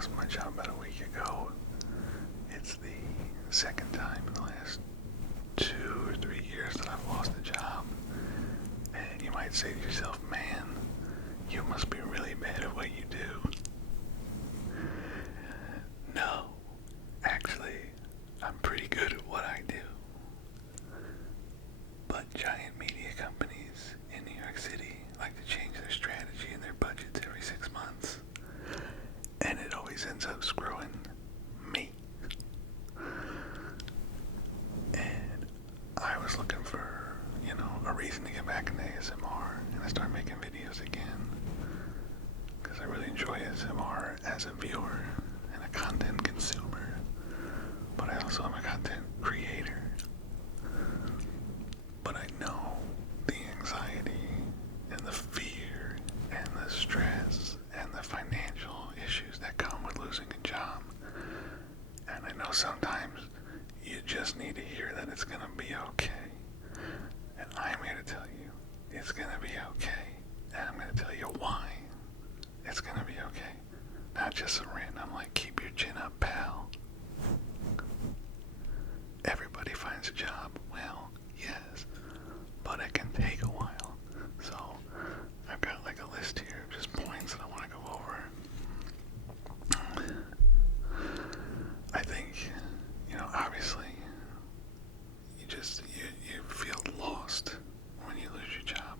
lost my job about a week ago. It's the second time in the last 2 or 3 years that I've lost a job. And you might say to yourself, man, you must be really bad at what you do. No, actually, I'm pretty good at what I do. But giant media companies in New York City like to change their strategy and their budgets every 6 months. And it always ends up screwing me. And I was looking for, a reason to get back into ASMR, and I started making videos again. Because I really enjoy ASMR as a viewer and a content consumer. But I also am a content creator. But I know the anxiety and the fear and the stress and the financial issues that come with losing a job. And I know sometimes you just need to hear that it's gonna be okay. And I'm here to tell you it's gonna be okay. And I'm gonna tell you why it's gonna be okay. Not just some random, keep your chin up, pal. Everybody finds a job. Well, yes, but it can take a while. So I've got a list here of just points that I want to go over. I think, obviously, you feel lost when you lose your job.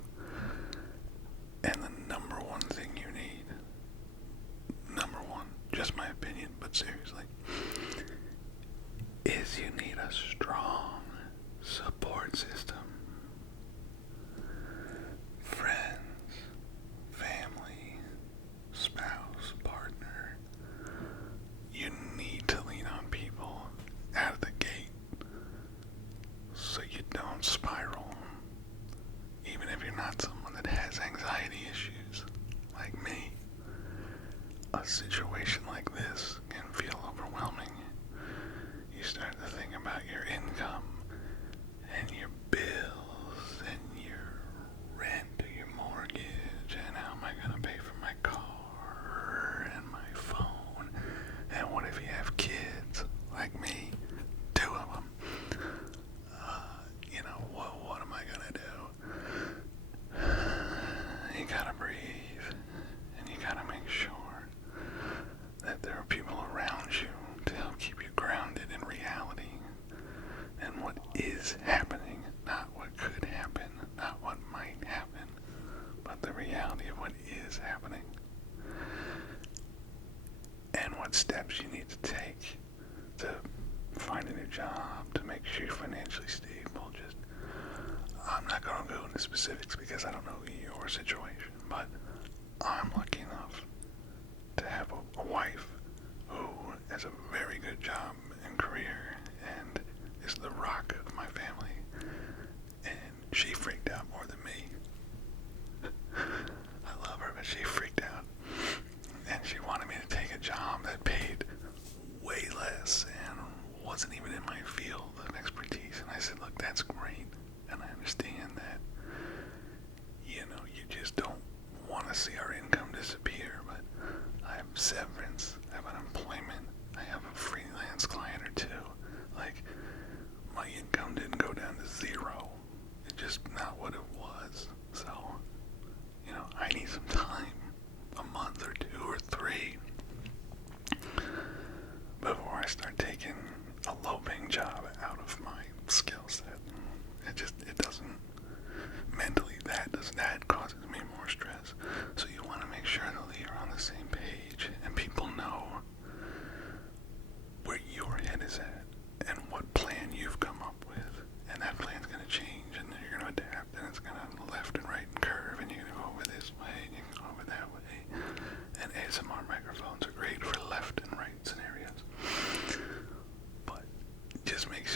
And the number one thing you need, just my opinion, but seriously, is you need a strong support system. Friends, family, spouse, partner. You need to lean on people out of the gate so you don't spiral. Even if you're not someone that has anxiety issues like me, a situation like this can feel overwhelming. You start to think about your income and your bills and your rent or your mortgage and how am I going to pay for my car and my phone, and what if you have kids like me, 2 of them. What am I going to do? You gotta breathe, and you gotta make sure that there are people around you to help keep you grounded in reality and what is happening, not what could happen, not what might happen, but the reality of what is happening and what steps you need to take to find a new job, to make sure you're financially stable. I'm not going to go into specifics because I don't know your situation, but I'm lucky enough to have a wife who has a very good job and career and is the rock of my family, and she freaked out more than me. I love her, but she freaked out, and she wanted me to take a job that paid way less and wasn't even in my field of expertise. And I said, look, that's great, and I understand that you just don't want to see our income disappear, but I have severance, I have unemployment, I have a freelance client or 2. My income didn't go down to 0. It's just not what it was. So, I need some time, a month or 2 or 3, before I start taking a low-paying job out of my skill set. It doesn't, mentally, that causes me more stress. So you want to make sure that you're on the same page and people know where your head is at and what plan you've come up with. And that plan's going to change, and then you're going to adapt, and it's going to left and right and curve, and you're going to go over this way, and you can go over that way. And ASMR microphones are great for left and right scenarios. But just make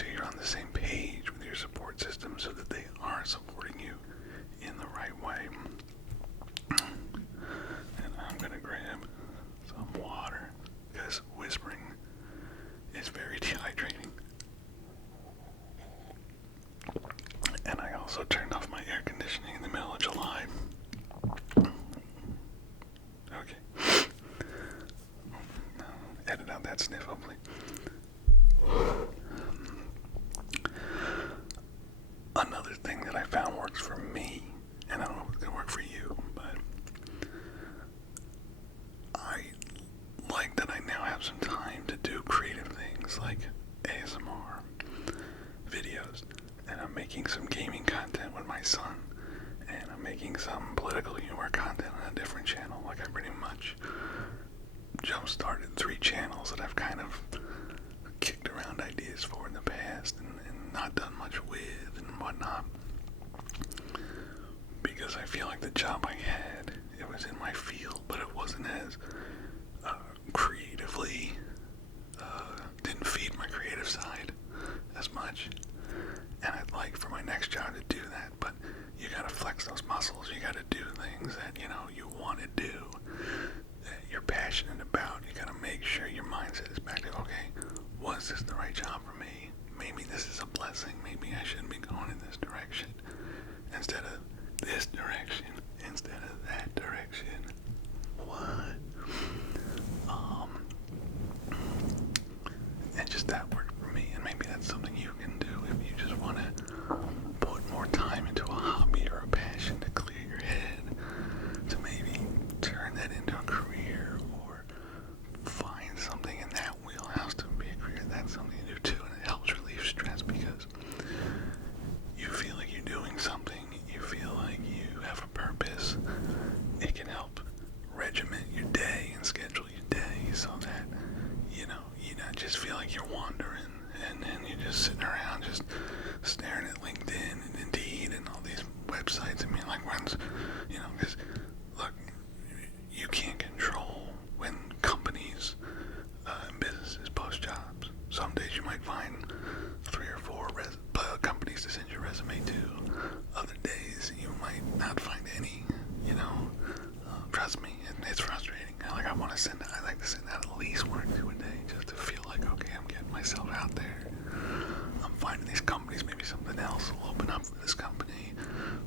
that sniff, hopefully. Another thing that I found works for me, and I don't know if it's going to work for you, but I like that I now have some time to do creative things like ASMR videos, and I'm making some gaming content with my son, and I'm making some political humor content on a different channel. Like, I pretty much jump started 3 channels that I've kind of kicked around ideas for in the past and not done much with and whatnot, because I feel like the job I had, it was in my field, but it wasn't as creatively, didn't feed my creative side as much, and I'd like for my next job to do that. But you gotta flex those muscles, you gotta do things that, you know, you want to do, that you're passionate about. You gotta make sure your mindset is back to, okay, was this the right job for me? Maybe this is a blessing, maybe I shouldn't be going in this direction, instead of this direction, instead of that direction. What? And just that worked for me, and maybe that's something you can do if you just want to put more time into a hobby or a passion to clear your head, to maybe turn that into a career or find something in that wheelhouse to be a career. That's something to do too, and it helps relieve stress because you feel like you're doing something, you feel like you have a purpose. It can help regiment your day and schedule your day so that, you know, you not just feel like you're wandering and you're just sitting around just staring at LinkedIn and Indeed and all these websites. I mean, like, when's, you know, because, look, you can't control when companies and businesses post jobs. Some days you might find 3 or 4 companies to send your resume to. Other days you might not find any, you know. Trust me, it's frustrating. I like to send out at least 1 or 2 a day just to feel like, okay, I'm getting myself out there. I'm finding these companies. Maybe something else will open up for this company.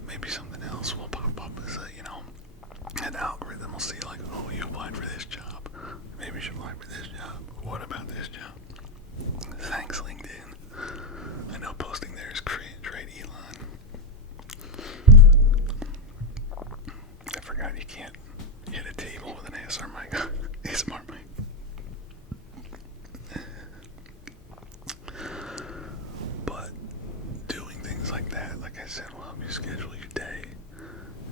Maybe something else will pop up as a, you know, an algorithm will see like, oh, you applied for this job. Maybe you should apply for this job. What about this job? Thanks, LinkedIn. I know posting there is trade Elon. I forgot you can't hit a table with an ASMR mic. ASMR mic. But doing things like that, like I said, will help you schedule your day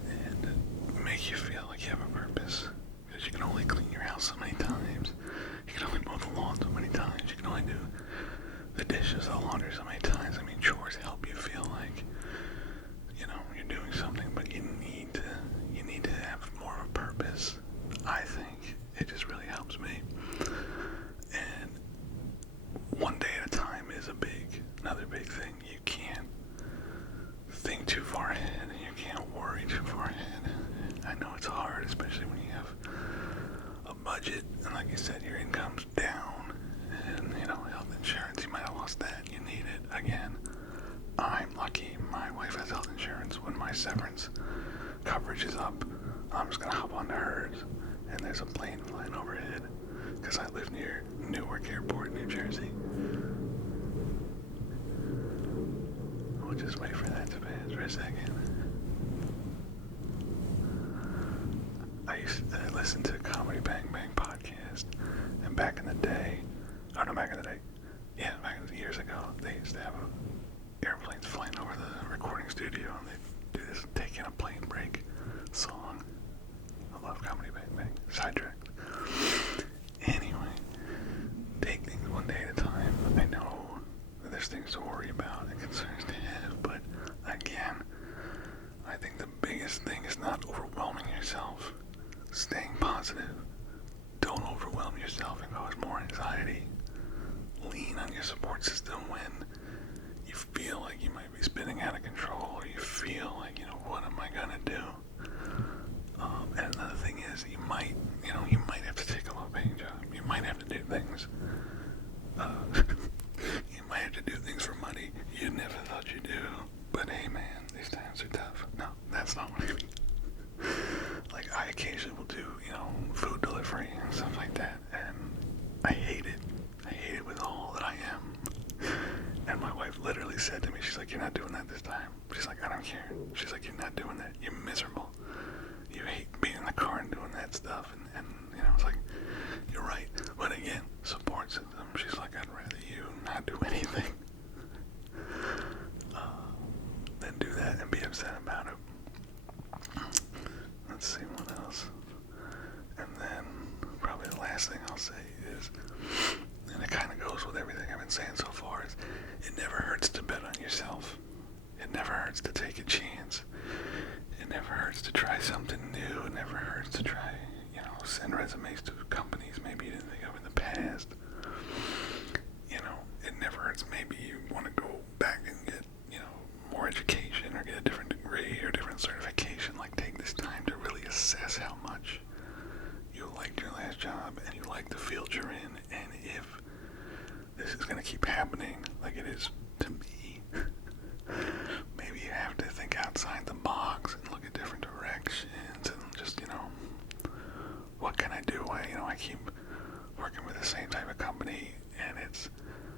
and make you feel like you have a purpose. Because you can only clean your house so many times. You can only mow the lawn so many times. You can only do the dishes, the laundry so many times. I mean, chores help you feel like, you know, you're doing something, but you need to have more of a purpose. I think it just really helps me. And one day at a time is another big thing. You can't think too far ahead, and you can't worry too far ahead. I know it's hard, especially when you have a budget, and like you said, your income's down, and, you know, health insurance, you might have lost that, you need it again. I'm lucky my wife has health insurance. When my severance coverage is up, I'm just gonna hop onto hers, and there's a plane flying overhead, because I live near Newark Airport, New Jersey. We'll just wait for that to pass for a second. I listened to a Comedy Bang Bang podcast, and back in the day, years ago, they used to have airplanes flying over the recording studio, and they'd do this Taking a Plane Break song. I love Comedy Bang Bang. Sidetracked. Anyway, take things one day at a time. I know that there's things to worry about and concerns to have, but again, I think the biggest thing is not overwhelming yourself. Staying positive. Don't overwhelm yourself and cause more anxiety. Lean on your support system when you feel like you might be spinning out of control, or you feel like, you know, what am I gonna do? And another thing is, you might have to take a low-paying job. You might have to do things. You might have to do things for money you never thought you'd do. But hey, man, these times are tough. No, that's not what I mean. Like, I occasionally will do, you know, food delivery and stuff like that, and I hate it. like, you're not doing that this time. She's like, I don't care. She's like, you're not doing that. You're miserable. You hate being in the car and doing that stuff. And you know, it's like, you're right. But again, support system. She's like, I'd rather you not do anything than do that and be upset about it. Let's see what else. And then probably the last thing I'll say is, and it kind of goes with everything I've been saying so far, is it never hurts to bet on yourself. It never hurts to take a chance. It never hurts to try something new. It never hurts to try, you know, send resumes to companies maybe you didn't think of in the past. You know, it never hurts. Maybe you want to go back and get, you know, more education or get a different degree or different certification. Like, take this time to really assess how much you liked your last job and you like the field you're in, and if this is going to keep happening like it is to me, maybe you have to think outside the box and look at different directions and just, you know, what can I do? I keep working with the same type of company, and it's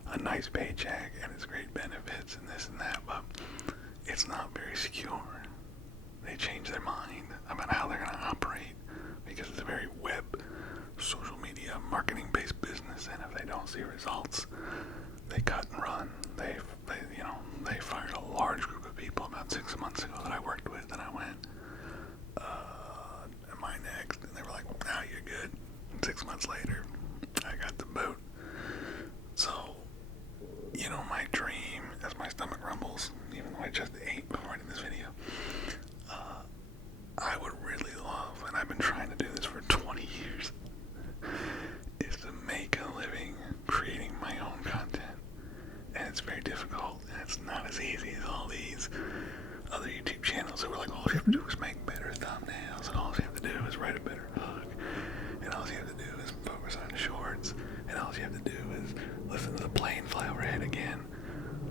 a nice paycheck and it's great benefits and this and that, but it's not very secure. They change their mind about how they're going to operate because it's a very web, social media, marketing-based business, and if they don't see results, they cut and run. They fired a large group of people about 6 months ago that I worked with, and I went, am I next? And they were like, now you're good. And 6 months later, I got the boot. So, you know, my dream, as my stomach rumbles, even though I just ate before I did this video, I would really love, and I've been trying to do this for 20 years, is to make a living creating my own content. And it's very difficult, and it's not as easy as all these other YouTube channels that were like, all you have to do is make better thumbnails, and all you have to do is write a better hook, and all you have to do is focus on shorts, and all you have to do is listen to the plane fly overhead again.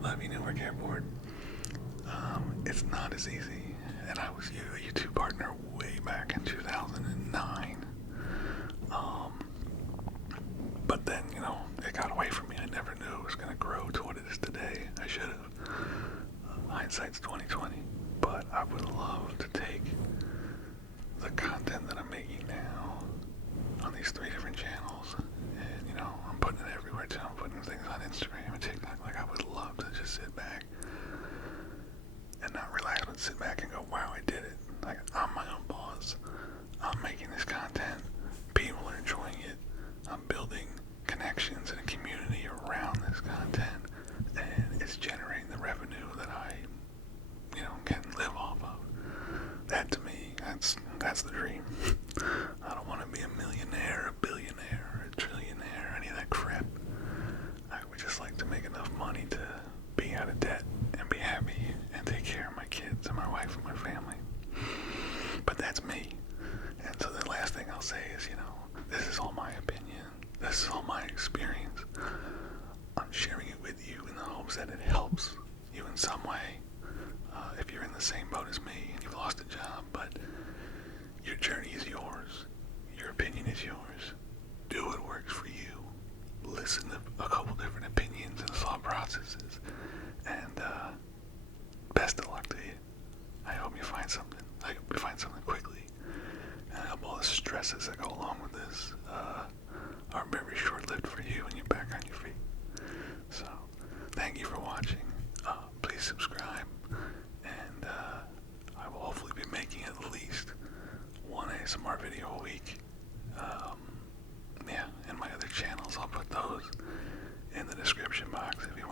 Love you, Newark Airport. It's not as easy, and I was a YouTube partner way back in 2009. But then, you know, it got away from me. I never knew it was going to grow to what it is today. I should have. Hindsight's 2020. But I would love to take the content that I'm making now on these 3 different channels, and, you know, I'm putting it everywhere too. I'm putting things on Instagram and TikTok. Like, I would love to just sit back and not relax, but sit back and go, wow, I did it. Like, I'm my own boss. I'm making this content. People are enjoying it. I'm building connections and a community around this content, and it's generating the revenue that I, you know, can live off of. That, to me, that's the dream. I don't want to be a millionaire, a billionaire, a trillionaire, any of that crap. I would just like to make enough money to be out of debt and be happy and take care of my kids and my wife and my family. But that's me. And so the last thing I'll say is, you know, this is all my opinion. This is all my experience. I'm sharing it with you in the hopes that it helps you in some way. If you're in the same boat as me and you've lost a job, but your journey is yours. Your opinion is yours. Do what works for you. Listen to a couple different opinions and thought processes. And best of luck to you. I hope you find something. I hope you find something quickly. And I hope all the stresses that go along with this are very short-lived for you and you're back on your feet. So, thank you for watching. Please subscribe, and I will hopefully be making at least one ASMR video a week. And my other channels, I'll put those in the description box if you